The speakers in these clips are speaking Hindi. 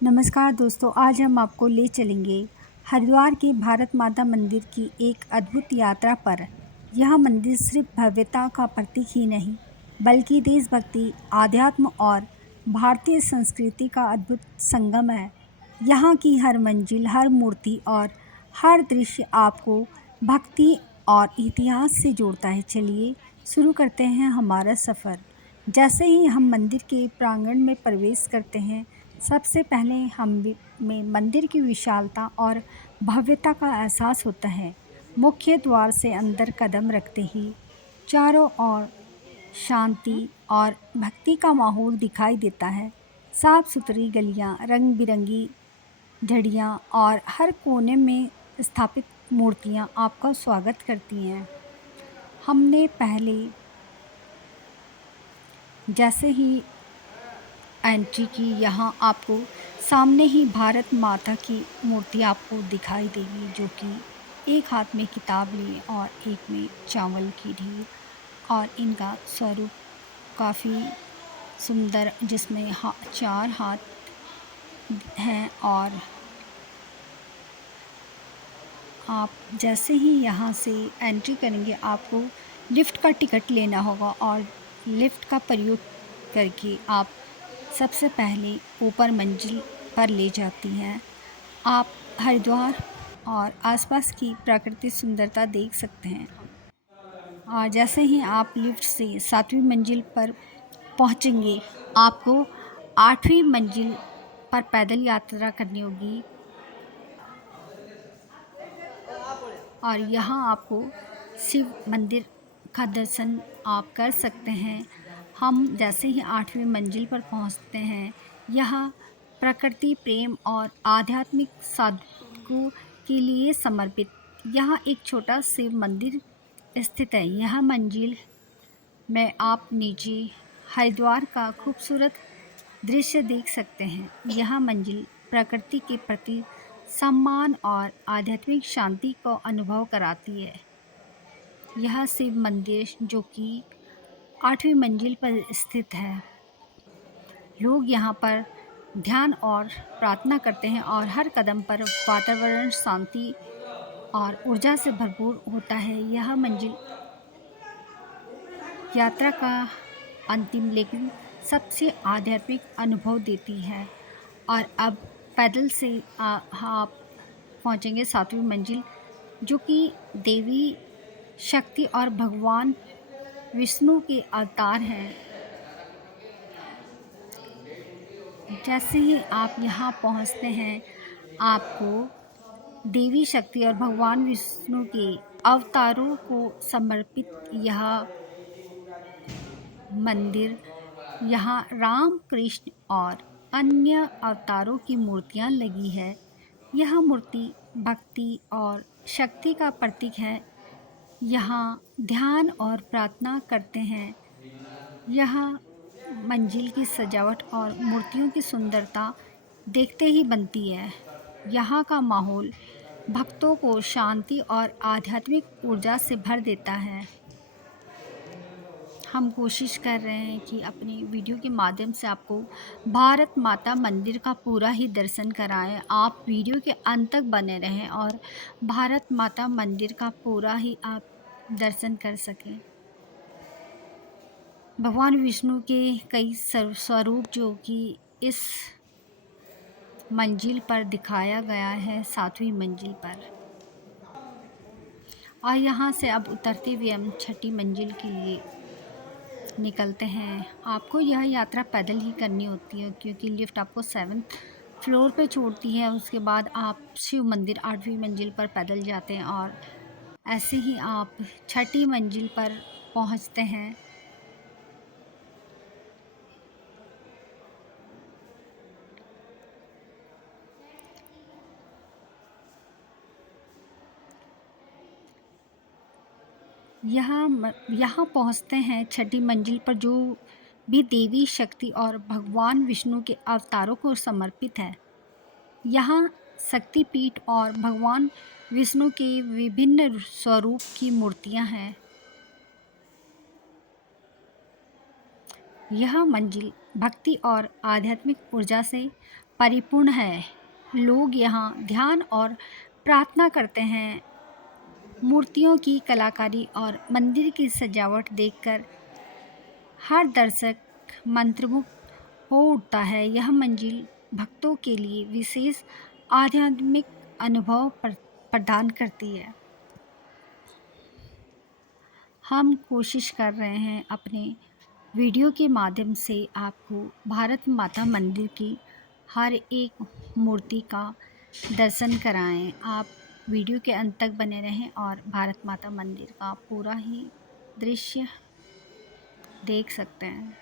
नमस्कार दोस्तों, आज हम आपको ले चलेंगे हरिद्वार के भारत माता मंदिर की एक अद्भुत यात्रा पर। यह मंदिर सिर्फ भव्यता का प्रतीक ही नहीं, बल्कि देशभक्ति, आध्यात्म और भारतीय संस्कृति का अद्भुत संगम है। यहाँ की हर मंजिल, हर मूर्ति और हर दृश्य आपको भक्ति और इतिहास से जोड़ता है। चलिए शुरू करते हैं हमारा सफ़र। जैसे ही हम मंदिर के प्रांगण में प्रवेश करते हैं, सबसे पहले में मंदिर की विशालता और भव्यता का एहसास होता है। मुख्य द्वार से अंदर कदम रखते ही चारों ओर शांति और भक्ति का माहौल दिखाई देता है। साफ सुथरी गलियां, रंग बिरंगी झड़ियां और हर कोने में स्थापित मूर्तियां आपका स्वागत करती हैं। हमने पहले जैसे ही एंट्री की, यहाँ आपको सामने ही भारत माता की मूर्ति आपको दिखाई देगी, जो कि एक हाथ में किताब लिए और एक में चावल की ढेर। और इनका स्वरूप काफ़ी सुंदर, जिसमें चार हाथ हैं। और आप जैसे ही यहाँ से एंट्री करेंगे, आपको लिफ्ट का टिकट लेना होगा और लिफ्ट का प्रयोग करके आप सबसे पहले ऊपर मंजिल पर ले जाती हैं। आप हरिद्वार और आसपास की प्राकृतिक सुंदरता देख सकते हैं। और जैसे ही आप लिफ्ट से 7वीं मंजिल पर पहुंचेंगे, आपको 8वीं मंजिल पर पैदल यात्रा करनी होगी। और यहाँ आपको शिव मंदिर का दर्शन आप कर सकते हैं। हम जैसे ही 8वीं मंजिल पर पहुँचते हैं, यह प्रकृति प्रेम और आध्यात्मिक साधकों के लिए समर्पित यहाँ एक छोटा शिव मंदिर स्थित है। यह मंजिल में आप नीचे हरिद्वार का खूबसूरत दृश्य देख सकते हैं। यह मंजिल प्रकृति के प्रति सम्मान और आध्यात्मिक शांति को अनुभव कराती है। यह शिव मंदिर, जो कि 8वीं मंजिल पर स्थित है, लोग यहाँ पर ध्यान और प्रार्थना करते हैं और हर कदम पर वातावरण शांति और ऊर्जा से भरपूर होता है। यह मंजिल यात्रा का अंतिम लेकिन सबसे आध्यात्मिक अनुभव देती है। और अब पैदल से आप पहुँचेंगे 7वीं मंजिल, जो कि देवी शक्ति और भगवान विष्णु के अवतार हैं। जैसे ही आप यहाँ पहुँचते हैं, आपको देवी शक्ति और भगवान विष्णु के अवतारों को समर्पित यह मंदिर, यहाँ राम, कृष्ण और अन्य अवतारों की मूर्तियाँ लगी है। यह मूर्ति भक्ति और शक्ति का प्रतीक है। यहाँ ध्यान और प्रार्थना करते हैं। यह मंजिल की सजावट और मूर्तियों की सुंदरता देखते ही बनती है। यहाँ का माहौल भक्तों को शांति और आध्यात्मिक ऊर्जा से भर देता है। हम कोशिश कर रहे हैं कि अपनी वीडियो के माध्यम से आपको भारत माता मंदिर का पूरा ही दर्शन कराएं। आप वीडियो के अंत तक बने रहें और भारत माता मंदिर का पूरा ही आप दर्शन कर सकें। भगवान विष्णु के कई स्वरूप, जो कि इस मंजिल पर दिखाया गया है, 7वीं मंजिल पर। और यहाँ से अब उतरते हुए हम 6ठी मंजिल के लिए निकलते हैं। आपको यह यात्रा पैदल ही करनी होती है, क्योंकि लिफ्ट आपको 7th फ्लोर पे छोड़ती है। उसके बाद आप शिव मंदिर 8वीं मंजिल पर पैदल जाते हैं और ऐसे ही आप 6ठी मंजिल पर पहुंचते हैं। यहाँ पहुँचते हैं 6ठी मंजिल पर, जो भी देवी शक्ति और भगवान विष्णु के अवतारों को समर्पित है। यहाँ शक्तिपीठ और भगवान विष्णु के विभिन्न स्वरूप की मूर्तियाँ हैं। यह मंजिल भक्ति और आध्यात्मिक ऊर्जा से परिपूर्ण है। लोग यहाँ ध्यान और प्रार्थना करते हैं। मूर्तियों की कलाकारी और मंदिर की सजावट देखकर हर दर्शक मंत्रमुग्ध हो उठता है। यह मंजिल भक्तों के लिए विशेष आध्यात्मिक अनुभव प्रदान करती है। हम कोशिश कर रहे हैं अपने वीडियो के माध्यम से आपको भारत माता मंदिर की हर एक मूर्ति का दर्शन कराएं। आप वीडियो के अंत तक बने रहें और भारत माता मंदिर का पूरा ही दृश्य देख सकते हैं।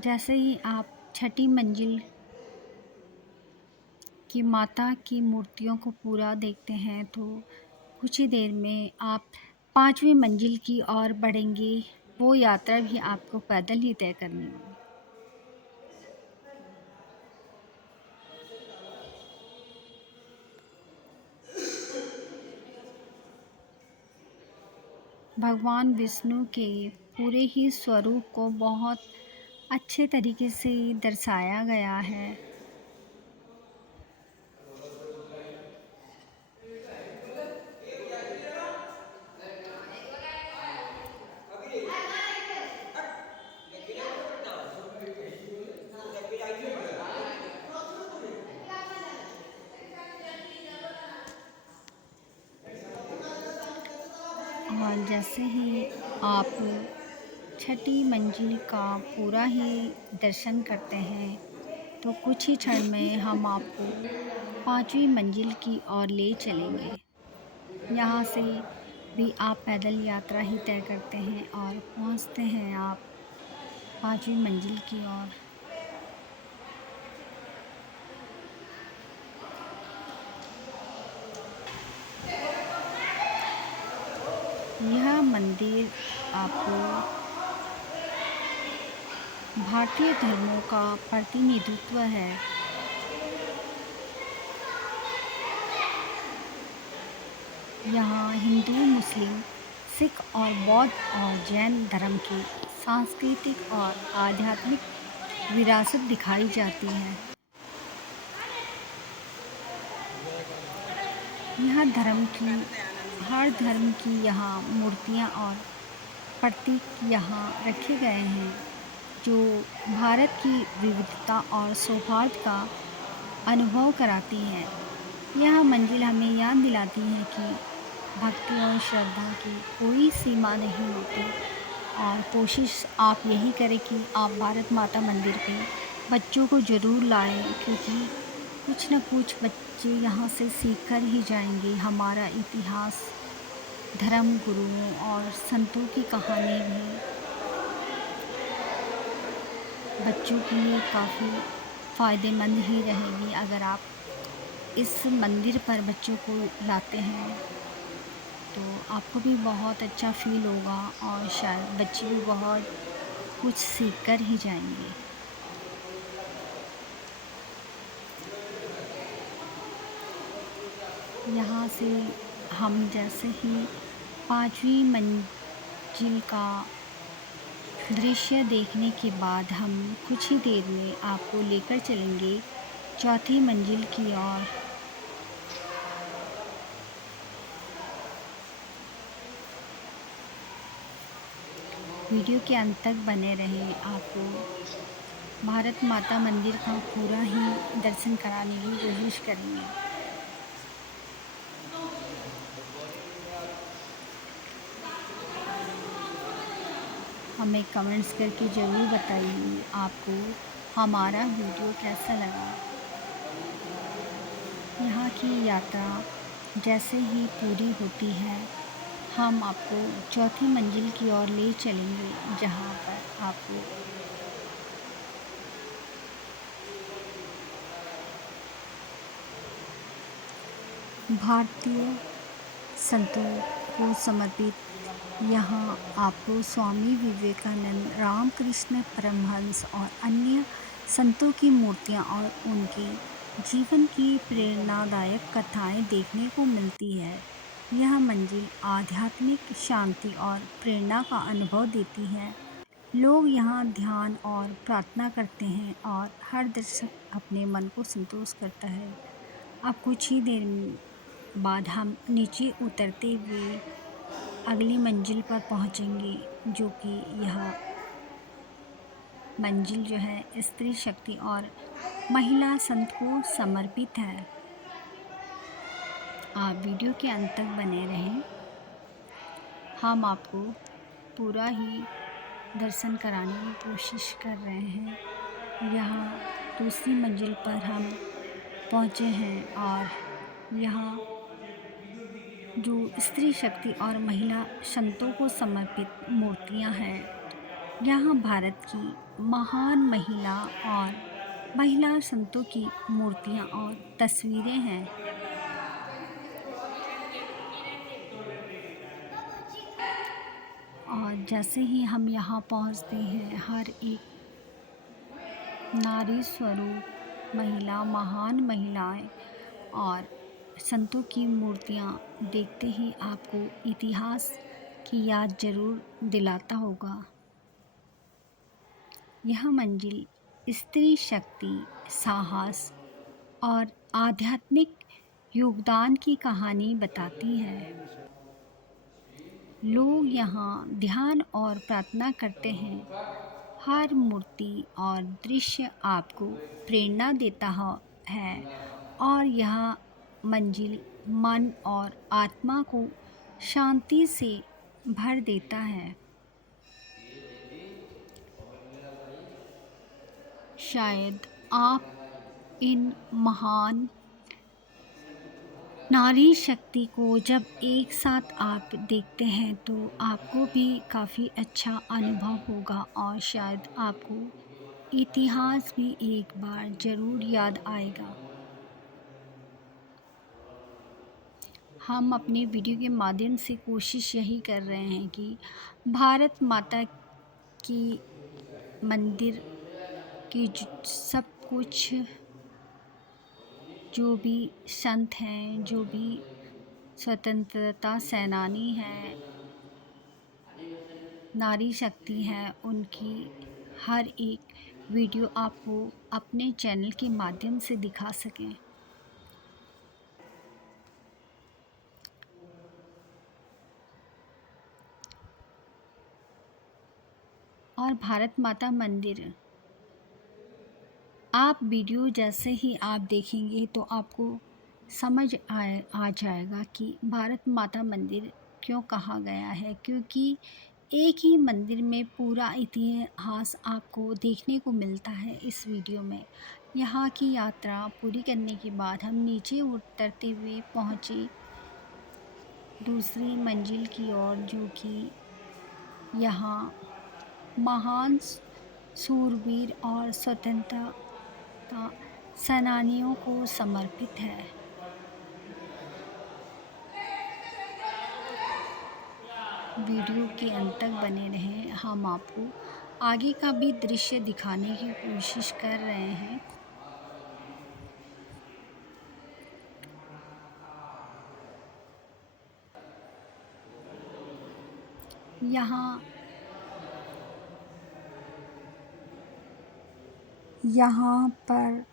जैसे ही आप छठी मंजिल की माता की मूर्तियों को पूरा देखते हैं तो कुछ ही देर में आप पांचवी मंजिल की ओर बढ़ेंगे। वो यात्रा भी आपको पैदल ही तय करनी होगी। भगवान विष्णु के पूरे ही स्वरूप को बहुत अच्छे तरीके से दर्शाया गया है। और जैसे ही आप छठी मंजिल का पूरा ही दर्शन करते हैं तो कुछ ही क्षण में हम आपको पांचवी मंजिल की ओर ले चलेंगे। यहाँ से भी आप पैदल यात्रा ही तय करते हैं और पहुँचते हैं आप पांचवी मंजिल की ओर। यह मंदिर आपको भारतीय धर्मों का प्रतिनिधित्व है। यहाँ हिंदू, मुस्लिम, सिख और बौद्ध और जैन धर्म की सांस्कृतिक और आध्यात्मिक विरासत दिखाई जाती है। हर धर्म की यहाँ मूर्तियाँ और प्रतीक यहाँ रखे गए हैं जो भारत की विविधता और सौहार्द का अनुभव कराती हैं। यह मंजिल हमें याद दिलाती है कि भक्ति और श्रद्धा की कोई सीमा नहीं होती और कोशिश आप यही करें कि आप भारत माता मंदिर पे बच्चों को ज़रूर लाएं, क्योंकि कुछ न कुछ बच्चे यहाँ से सीख कर ही जाएंगे। हमारा इतिहास, धर्म गुरुओं और संतों की कहानी भी बच्चों के लिए काफ़ी फ़ायदेमंद ही रहेगी। अगर आप इस मंदिर पर बच्चों को लाते हैं तो आपको भी बहुत अच्छा फील होगा और शायद बच्चे भी बहुत कुछ सीख कर ही जाएंगे। यहाँ से हम जैसे ही पांचवी मंजिल का दृश्य देखने के बाद हम कुछ ही देर में आपको लेकर चलेंगे चौथी मंजिल की ओर। वीडियो के अंत तक बने रहें। आपको भारत माता मंदिर का पूरा ही दर्शन कराने की कोशिश करेंगे। हमें कमेंट्स करके ज़रूर बताइए आपको हमारा वीडियो कैसा लगा। यहाँ की यात्रा जैसे ही पूरी होती है हम आपको चौथी मंजिल की ओर ले चलेंगे, जहाँ पर आपको भारतीय संतों को समर्पित यहाँ आपको स्वामी विवेकानंद, रामकृष्ण परमहंस और अन्य संतों की मूर्तियाँ और उनके जीवन की प्रेरणादायक कथाएं देखने को मिलती है। यह मंजिल आध्यात्मिक शांति और प्रेरणा का अनुभव देती है। लोग यहाँ ध्यान और प्रार्थना करते हैं और हर दर्शक अपने मन को संतुष्ट करता है। अब कुछ ही देर बाद हम नीचे उतरते हुए अगली मंजिल पर पहुँचेंगे, जो कि यह मंजिल जो है स्त्री शक्ति और महिला संत को समर्पित है। आप वीडियो के अंत तक बने रहें। हम आपको पूरा ही दर्शन कराने की कोशिश कर रहे हैं। यहाँ दूसरी मंजिल पर हम पहुँचे हैं और यहाँ जो स्त्री शक्ति और महिला संतों को समर्पित मूर्तियाँ हैं। यहाँ भारत की महान महिला और महिला संतों की मूर्तियाँ और तस्वीरें हैं। और जैसे ही हम यहाँ पहुँचते हैं, हर एक नारी स्वरूप महिला, महान महिलाएं और संतों की मूर्तियाँ देखते ही आपको इतिहास की याद जरूर दिलाता होगा। यह मंजिल स्त्री शक्ति, साहस और आध्यात्मिक योगदान की कहानी बताती है। लोग यहाँ ध्यान और प्रार्थना करते हैं। हर मूर्ति और दृश्य आपको प्रेरणा देता है और यह मंजिल मन और आत्मा को शांति से भर देता है। शायद आप इन महान नारी शक्ति को जब एक साथ आप देखते हैं तो आपको भी काफ़ी अच्छा अनुभव होगा और शायद आपको इतिहास भी एक बार ज़रूर याद आएगा। हम अपने वीडियो के माध्यम से कोशिश यही कर रहे हैं कि भारत माता की मंदिर की सब कुछ, जो भी संत हैं, जो भी स्वतंत्रता सेनानी हैं, नारी शक्ति हैं, उनकी हर एक वीडियो आपको अपने चैनल के माध्यम से दिखा सकें। और भारत माता मंदिर, आप वीडियो जैसे ही आप देखेंगे तो आपको समझ आ जाएगा कि भारत माता मंदिर क्यों कहा गया है, क्योंकि एक ही मंदिर में पूरा इतिहास आपको देखने को मिलता है इस वीडियो में। यहाँ की यात्रा पूरी करने के बाद हम नीचे उतरते हुए पहुँचे दूसरी मंजिल की ओर, जो कि यहाँ महान सूरवीर और स्वतंत्रता सेनानियों को समर्पित है। वीडियो के अंत तक बने रहें। हम आपको आगे का भी दृश्य दिखाने की कोशिश कर रहे हैं। यहाँ पर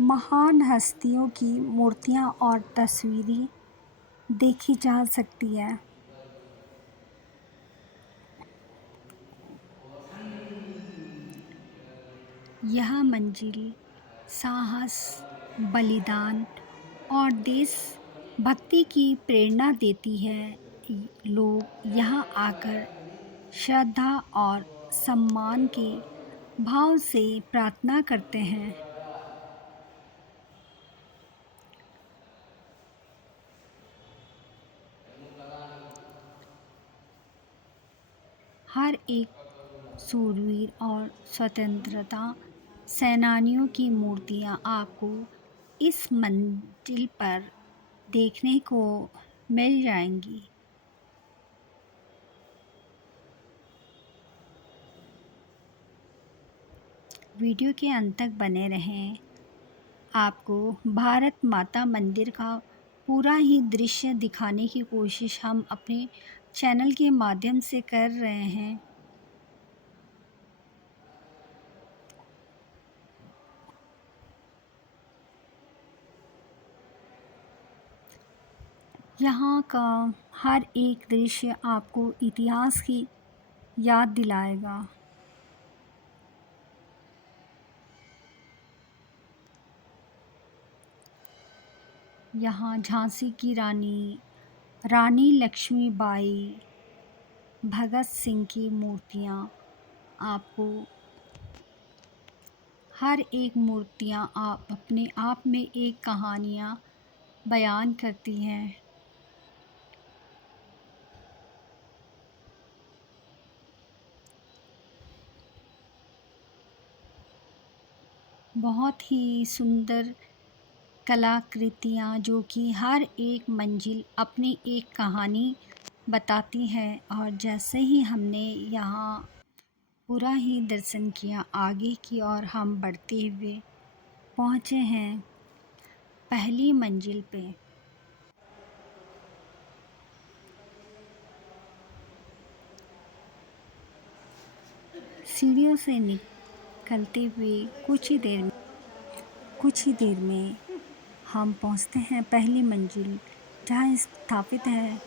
महान हस्तियों की मूर्तियाँ और तस्वीरें देखी जा सकती है। यह मंजिल साहस, बलिदान और देश भक्ति की प्रेरणा देती है। लोग यहाँ आकर श्रद्धा और सम्मान के भाव से प्रार्थना करते हैं। हर एक सूरवीर और स्वतंत्रता सेनानियों की मूर्तियाँ आपको इस मंजिल पर देखने को मिल जाएंगी। वीडियो के अंत तक बने रहें। आपको भारत माता मंदिर का पूरा ही दृश्य दिखाने की कोशिश हम अपने चैनल के माध्यम से कर रहे हैं। यहाँ का हर एक दृश्य आपको इतिहास की याद दिलाएगा। यहाँ झांसी की रानी, रानी लक्ष्मीबाई, भगत सिंह की मूर्तियाँ आपको, हर एक मूर्तियाँ आप अपने आप में एक कहानियाँ बयान करती हैं। बहुत ही सुंदर कलाकृतियाँ जो कि हर एक मंजिल अपनी एक कहानी बताती है। और जैसे ही हमने यहाँ पूरा ही दर्शन किया, आगे की ओर हम बढ़ते हुए पहुँचे हैं पहली मंजिल पे। सीढ़ियों से निकलते हुए कुछ ही देर में हम पहुँचते हैं पहली मंजिल, जहाँ स्थापित है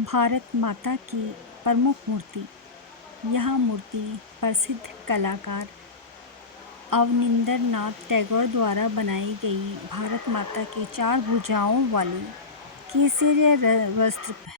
भारत माता की प्रमुख मूर्ति। यह मूर्ति प्रसिद्ध कलाकार अवनिंदर नाथ टैगोर द्वारा बनाई गई भारत माता के 4 भुजाओं वाली केसरिया वस्त्र